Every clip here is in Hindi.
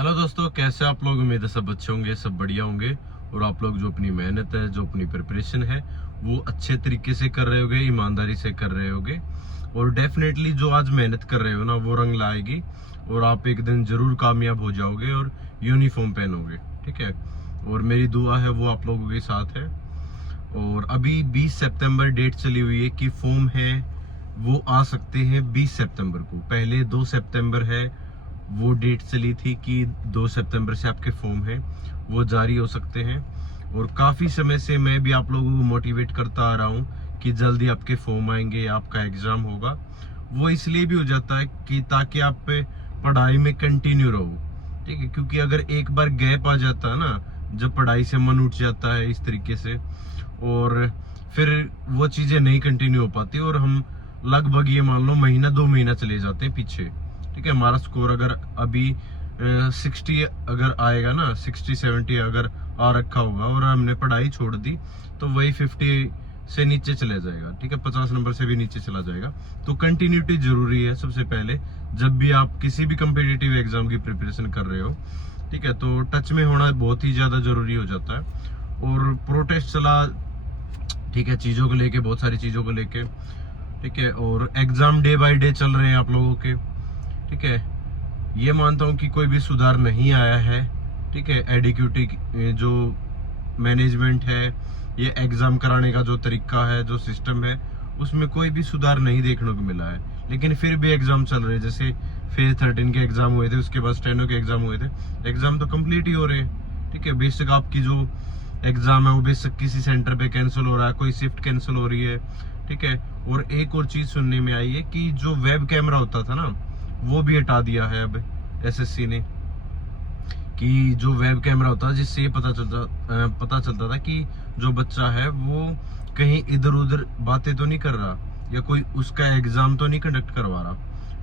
हेलो दोस्तों, कैसे आप लोग? उम्मीद है सब अच्छे होंगे, सब बढ़िया होंगे। और आप लोग जो अपनी मेहनत है, जो अपनी प्रिपरेशन है, वो अच्छे तरीके से कर रहे होगे, ईमानदारी से कर रहे होगे। और डेफिनेटली जो आज मेहनत कर रहे हो ना, वो रंग लाएगी और आप एक दिन जरूर कामयाब हो जाओगे और यूनिफॉर्म पहनोगे। ठीक है। और मेरी दुआ है वो आप लोगों के साथ है। और अभी 20 सितंबर डेट चली हुई है कि फॉर्म है वो आ सकते हैं 20 सितंबर को। पहले 2 सितंबर है वो डेट चली थी कि 2 सितंबर से आपके फॉर्म है वो जारी हो सकते हैं। और काफ़ी समय से मैं भी आप लोगों को मोटिवेट करता आ रहा हूँ कि जल्दी आपके फॉर्म आएंगे, आपका एग्ज़ाम होगा। वो इसलिए भी हो जाता है कि ताकि आप पढ़ाई में कंटिन्यू रहो। ठीक है, क्योंकि अगर एक बार गैप आ जाता है ना, जब पढ़ाई से मन उठ जाता है इस तरीके से, और फिर वो चीज़ें नहीं कंटिन्यू हो पाती और हम लगभग ये मान लो महीना 2 महीना चले जाते हैं पीछे। ठीक है, हमारा स्कोर अगर अभी 60 अगर आएगा ना, 60-70 अगर आ रखा होगा और हमने पढ़ाई छोड़ दी तो वही 50 से नीचे चले जाएगा। ठीक है, 50 नंबर से भी नीचे चला जाएगा। तो कंटिन्यूटी जरूरी है सबसे पहले, जब भी आप किसी भी कम्पिटिटिव एग्जाम की प्रिपरेशन कर रहे हो। ठीक है, तो टच में होना बहुत ही ज्यादा जरूरी हो जाता है। और प्रोटेस्ट चला, ठीक है, चीजों को लेके, बहुत सारी चीजों को लेके। ठीक है, और एग्जाम डे बाय डे चल रहे हैं आप लोगों के। ठीक है, ये मानता हूँ कि कोई भी सुधार नहीं आया है। ठीक है, एडिक्यूटी जो मैनेजमेंट है, ये एग्जाम कराने का जो तरीका है, जो सिस्टम है, उसमें कोई भी सुधार नहीं देखने को मिला है। लेकिन फिर भी एग्जाम चल रहे हैं। जैसे फेज 13 के एग्जाम हुए थे, उसके बाद स्टेनो के एग्जाम हुए थे, एग्जाम तो कंप्लीट ही हो रहे हैं। ठीक है, बेशक आपकी जो एग्जाम है वो बेशक किसी सेंटर पे कैंसिल हो रहा है, कोई शिफ्ट कैंसिल हो रही है। ठीक है, और एक और चीज सुनने में आई है कि जो वेब कैमरा होता था ना, वो भी हटा दिया है अब एसएससी ने। कि जो वेब कैमरा होता है, जिससे ये पता चलता था कि जो बच्चा है वो कहीं इधर उधर बातें तो नहीं कर रहा, या कोई उसका एग्जाम तो नहीं कंडक्ट करवा रहा।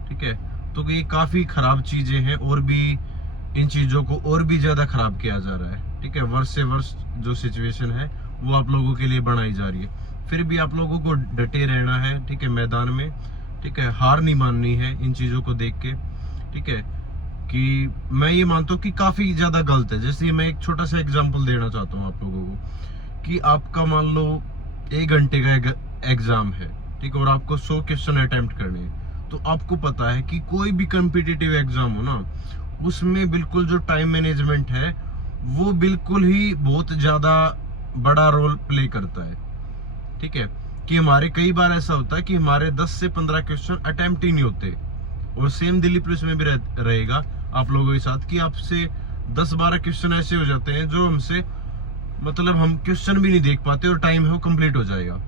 ठीक है, तो ये काफी खराब चीजें हैं और भी इन चीजों को और भी ज्यादा खराब किया जा रहा है। ठीक है, वर्ष से वर्ष जो सिचुएशन है वो आप लोगों के लिए बनाई जा रही है। फिर भी आप लोगों को डटे रहना है। ठीक है, मैदान में। ठीक है, हार नहीं माननी है इन चीजों को देख के। ठीक है, कि मैं ये मानता हूँ कि काफी ज्यादा गलत है। जैसे मैं एक छोटा सा एग्जांपल देना चाहता हूँ आप लोगों को कि आपका मान लो 1 घंटे का एग्जाम है। ठीक है, और आपको 100 क्वेश्चन अटेम्प्ट करने हैं। तो आपको पता है कि कोई भी कम्पिटिटिव एग्जाम हो ना, उसमें बिल्कुल जो टाइम मैनेजमेंट है वो बिल्कुल ही बहुत ज्यादा बड़ा रोल प्ले करता है। ठीक है, कि हमारे कई बार ऐसा होता है कि हमारे 10 से 15 क्वेश्चन अटेम्प्ट ही नहीं होते। और सेम दिल्ली पुलिस में भी रहेगा आप लोगों के साथ कि आपसे 10-12 क्वेश्चन ऐसे हो जाते हैं जो हमसे, मतलब हम क्वेश्चन भी नहीं देख पाते और टाइम है वो कंप्लीट हो जाएगा।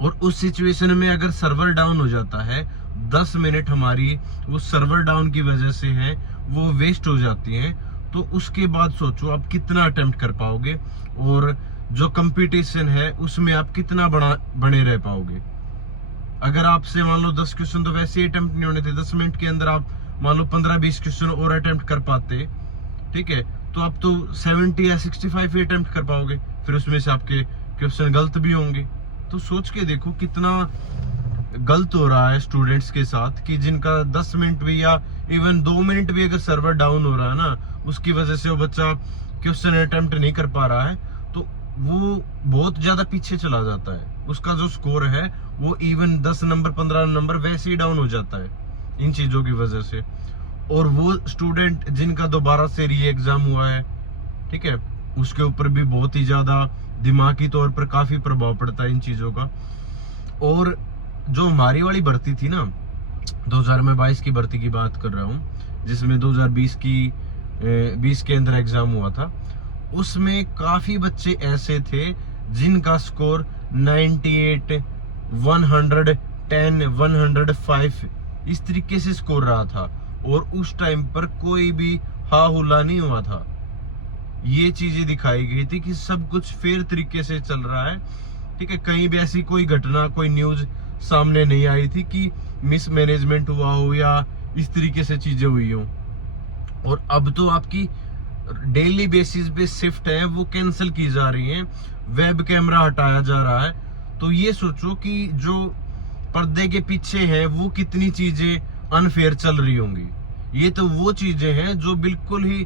और उस सिचुएशन में अगर सर्वर डाउन हो जाता है, 10 मिनट हमारी वो सर्वर डाउन की वजह से है वो वेस्ट हो जाती है, तो उसके बाद सोचो आप कितना अटेम्प्ट कर पाओगे और जो कंपटीशन है उसमें आप कितना बने रह पाओगे। अगर आपसे मान लो 10 क्वेश्चन तो वैसे ही अटेम्प्ट नहीं होने थे, 10 मिनट के अंदर आप मान लो 15-20 क्वेश्चन और अटेम्प्ट कर पाते। ठीक है, तो आप तो 70 या 65 ही अटेम्प्ट कर पाओगे। फिर उसमें से आपके क्वेश्चन गलत भी होंगे। तो सोच के देखो कितना गलत हो रहा है स्टूडेंट्स के साथ कि जिनका 10 मिनट भी या इवन 2 मिनट भी अगर सर्वर डाउन हो रहा है ना, उसकी वजह से वो बच्चा क्वेश्चन अटेम्प्ट नहीं कर पा रहा है, तो वो बहुत ज्यादा पीछे चला जाता है। उसका जो स्कोर है वो इवन 10 नंबर 15 नंबर वैसे ही डाउन हो जाता है इन चीजों की वजह से। और वो स्टूडेंट जिनका दोबारा से री एग्जाम हुआ है, ठीक है, उसके ऊपर भी बहुत ही ज्यादा दिमागी तौर पर काफी प्रभाव पड़ता है इन चीजों का। और जो हमारी वाली भर्ती थी ना, 2022 की भर्ती की बात कर रहा हूँ, जिसमें 2020 के अंदर एग्जाम हुआ था, उसमें काफी बच्चे ऐसे थे जिनका स्कोर 98, 110, 105 इस तरीके से स्कोर रहा था। और उस टाइम पर कोई भी हा हुला नहीं हुआ था। ये चीजें दिखाई गई थी कि सब कुछ फेयर तरीके से चल रहा है। ठीक है, कहीं भी ऐसी कोई घटना, कोई न्यूज सामने नहीं आई थी कि मिसमैनेजमेंट हुआ हो या इस तरीके से चीजें हुई हो। और अब तो आपकी डेली बेसिस पे शिफ्ट है वो कैंसिल की जा रही है, वेब कैमरा हटाया जा रहा है। तो ये सोचो कि जो पर्दे के पीछे है वो कितनी चीजें अनफेयर चल रही होंगी। ये तो वो चीजें हैं जो बिल्कुल ही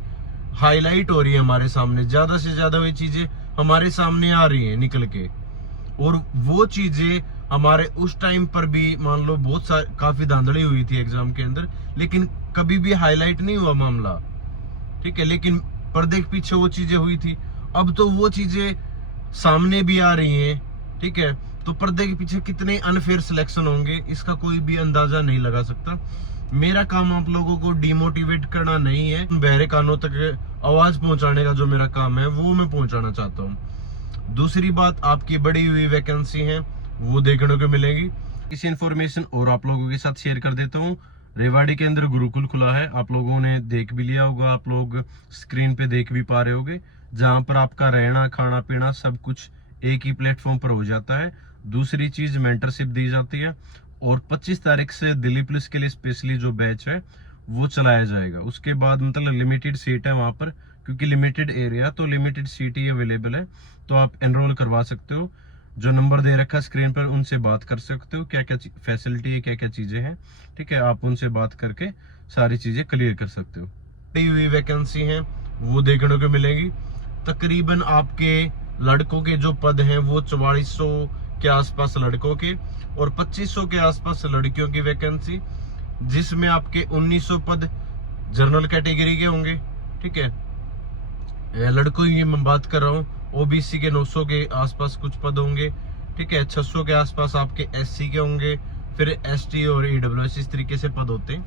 हाईलाइट हो रही है हमारे सामने, ज्यादा से ज्यादा वही चीजें हमारे सामने आ रही हैं निकल के। और वो चीजें हमारे उस टाइम पर भी मान लो काफी धांधली हुई थी एग्जाम के अंदर, लेकिन कभी भी हाईलाइट नहीं हुआ मामला, ठीक है। लेकिन पर्दे के पीछे वो चीजें हुई थी। अब तो वो चीजें सामने भी आ रही हैं, ठीक है। तो पर्दे के पीछे कितने अनफेयर सिलेक्शन होंगे इसका कोई भी अंदाजा नहीं लगा सकता। मेरा काम आप लोगों को डिमोटिवेट करना नहीं है, बहरे कानों तक आवाज पहुंचाने का जो मेरा काम है वो मैं पहुंचाना चाहता हूँ। दूसरी बात, आपकी बड़ी हुई वैकेंसी है वो देखने को मिलेगी। इस इंफॉर्मेशन और आप लोगों के साथ शेयर कर देता हूँ। रेवाड़ी के अंदर गुरुकुल खुला है, आप लोगों ने देख भी लिया होगा, आप लोग स्क्रीन पे देख भी पा रहे होगे, जहां पर आपका रहना खाना पीना सब कुछ एक ही प्लेटफॉर्म पर हो जाता है। दूसरी चीज, मेंटरशिप दी जाती है। और 25 तारीख से दिल्ली पुलिस के लिए स्पेशली जो बैच है वो चलाया जाएगा। उसके बाद मतलब लिमिटेड सीट है वहां पर, क्योंकि लिमिटेड एरिया तो लिमिटेड सीट ही अवेलेबल है, तो आप एनरोल करवा सकते हो। जो नंबर दे रखा है स्क्रीन पर उनसे बात कर सकते हो, क्या क्या फैसिलिटी है, क्या क्या चीजें हैं, ठीक है। आप उनसे बात करके सारी चीजें क्लियर कर सकते हो। दी हुई वैकेंसी है वो देखने को मिलेगी। तकरीबन आपके लड़कों के जो पद हैं वो 4400 के आसपास लड़कों के और 2500 के आसपास लड़कियों की वैकेंसी, जिसमें आपके 1900 पद जनरल कैटेगरी के होंगे, ठीक है। लड़कों की मैं बात कर रहा हूँ। ओबीसी के 900 के आसपास कुछ पद होंगे, ठीक है। 600 के आसपास आपके एससी के होंगे, फिर एसटी और ईडब्ल्यूएस इस तरीके से पद होते हैं,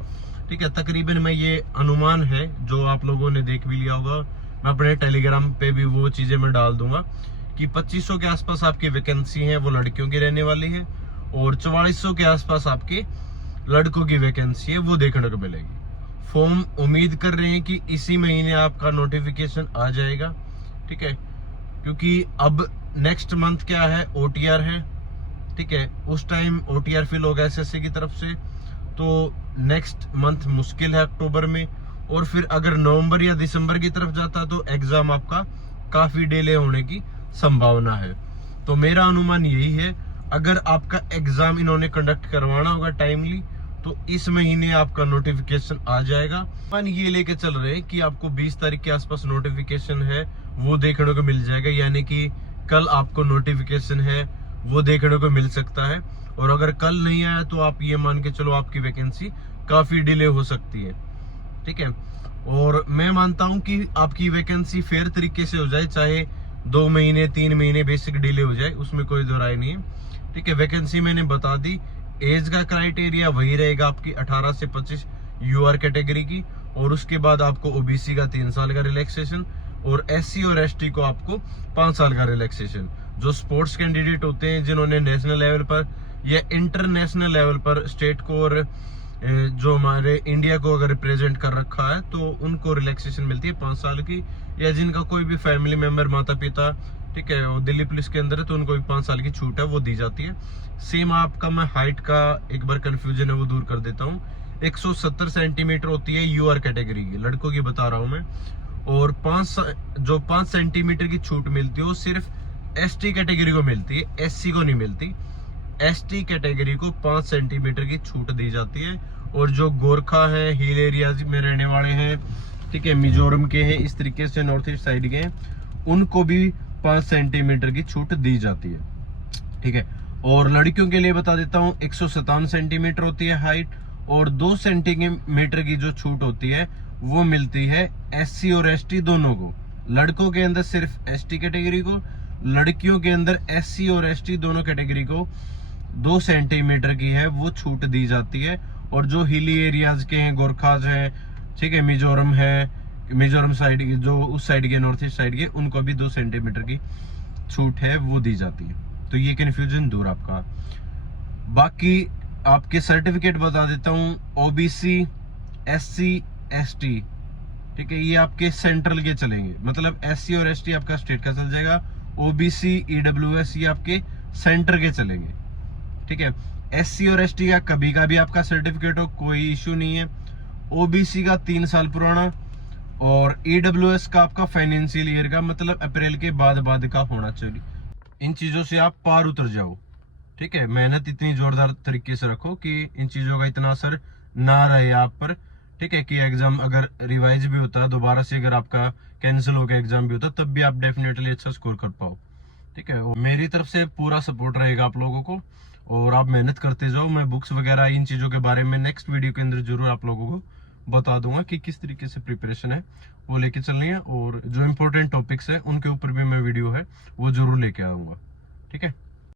ठीक है। तकरीबन मैं ये अनुमान है जो आप लोगों ने देख भी लिया होगा, मैं अपने टेलीग्राम पे भी वो चीजें मैं डाल दूंगा कि 2500 के आसपास आपकी वैकेंसी है वो लड़कियों की रहने वाली है और 4400 के आसपास आपके लड़कों की वैकेंसी है वो देखने को मिलेगी। फॉर्म उम्मीद कर रहे हैं कि इसी महीने आपका नोटिफिकेशन आ जाएगा, ठीक है। क्योंकि अब नेक्स्ट मंथ क्या है, ओटीआर है, ठीक है। उस टाइम ओटीआर फिल होगा एसएससी की तरफ से, तो नेक्स्ट मंथ मुश्किल है अक्टूबर में। और फिर अगर नवंबर या दिसंबर की तरफ जाता तो एग्जाम आपका काफी डिले होने की संभावना है। तो मेरा अनुमान यही है, अगर आपका एग्जाम इन्होंने कंडक्ट करवाना होगा टाइमली तो इस महीने आपका नोटिफिकेशन आ जाएगा। अपन ये लेके चल रहे हैं कि आपको 20 तारीख के आसपास नोटिफिकेशन है वो देखने को मिल जाएगा, यानी कि कल आपको नोटिफिकेशन है वो देखने को मिल सकता है। और अगर कल नहीं आया तो आप ये मान के चलो आपकी वैकेंसी काफी डिले हो सकती है, ठीक है। और मैं मानता हूं कि आपकी वैकेंसी फेयर तरीके से हो जाए, चाहे 2 महीने 3 महीने बेसिक डिले हो जाए, उसमें कोई दो राय नहीं है, ठीक है। वैकेंसी मैंने बता दी। एज का क्राइटेरिया वही रहेगा आपकी 18 से 25 यूआर कैटेगरी की, और उसके बाद आपको ओबीसी का 3 साल का रिलैक्सेशन और एससी और एसटी को आपको 5 साल का रिलैक्सेशन। जो स्पोर्ट्स कैंडिडेट होते हैं जिन्होंने नेशनल लेवल पर या इंटरनेशनल लेवल पर स्टेट को और जो हमारे इंडिया को अगर रिप्रेजेंट कर रखा है तो उनको रिलैक्सेशन मिलती है 5 साल की, या जिनका कोई भी फैमिली मेंबर माता पिता, ठीक है, वो दिल्ली पुलिस के अंदर है तो उनको भी 5 साल की छूट है वो दी जाती है। सेम आपका मैं हाइट का एक बार कंफ्यूजन है वो दूर कर देता हूँ। 170 सेंटीमीटर होती है यूआर कैटेगरी की, लड़कों की बता रहा हूँ मैं। और 5 सेंटीमीटर की छूट मिलती है वो सिर्फ एसटी कैटेगरी को मिलती है, एससी को नहीं मिलती। एसटी कैटेगरी को 5 सेंटीमीटर की छूट दी जाती है। और जो गोरखा है, हिल एरियाज में रहने वाले हैं, ठीक है, मिजोरम के हैं, इस तरीके से नॉर्थ ईस्ट साइड के हैं, उनको भी 5 सेंटीमीटर की छूट दी जाती है, ठीक है। और लड़कियों के लिए बता देता हूँ 157 सेंटीमीटर होती है हाइट, और 2 सेंटीमीटर की जो छूट होती है वो मिलती है एससी और एसटी दोनों को। लड़कों के अंदर सिर्फ एसटी कैटेगरी को, लड़कियों के अंदर एससी और एसटी दोनों कैटेगरी को 2 सेंटीमीटर की है वो छूट दी जाती है। और जो हिली एरियाज के हैं, गोरखाज है, ठीक है, मिजोरम है, मिजोरम साइड के जो उस साइड के नॉर्थ ईस्ट साइड के, उनको भी 2 सेंटीमीटर की छूट है वो दी जाती है। तो ये कंफ्यूजन दूर आपका। बाकी आपके सर्टिफिकेट बता देता हूँ, ओबीसी, एससी, एसटी, ठीक है, ये आपके सेंट्रल के चलेंगे, मतलब एससी और एसटी आपका स्टेट का चल जाएगा। ओबीसी, ईडब्ल्यूएस ये आपके सेंटर के चलेंगे, ठीक है। एससी और एसटी का कभी का भी आपका सर्टिफिकेट हो कोई इश्यू नहीं है। ओबीसी का 3 साल पुराना, और ईडब्ल्यूएस का आपका फाइनेंशियल ईयर का मतलब अप्रैल के बाद का होना चाहिए। इन चीजों से आप पार उतर जाओ, ठीक है। मेहनत इतनी जोरदार तरीके से रखो कि इन चीजों का इतना असर ना रहे आप पर, ठीक है, कि एग्जाम अगर रिवाइज भी होता है दोबारा से, अगर आपका कैंसिल हो गया एग्जाम भी होता है, तब भी आप डेफिनेटली अच्छा स्कोर कर पाओ। ठीक है, और मेरी तरफ से पूरा सपोर्ट रहेगा आप लोगों को, और आप मेहनत करते जाओ। मैं बुक्स वगैरह इन चीज़ों के बारे में नेक्स्ट वीडियो के अंदर जरूर आप लोगों को बता दूंगा कि किस तरीके से प्रिपरेशन है वो लेके चलनी है, और जो इम्पोर्टेंट टॉपिक्स है उनके ऊपर भी मैं वीडियो है वो जरूर लेके आऊंगा। ठीक है।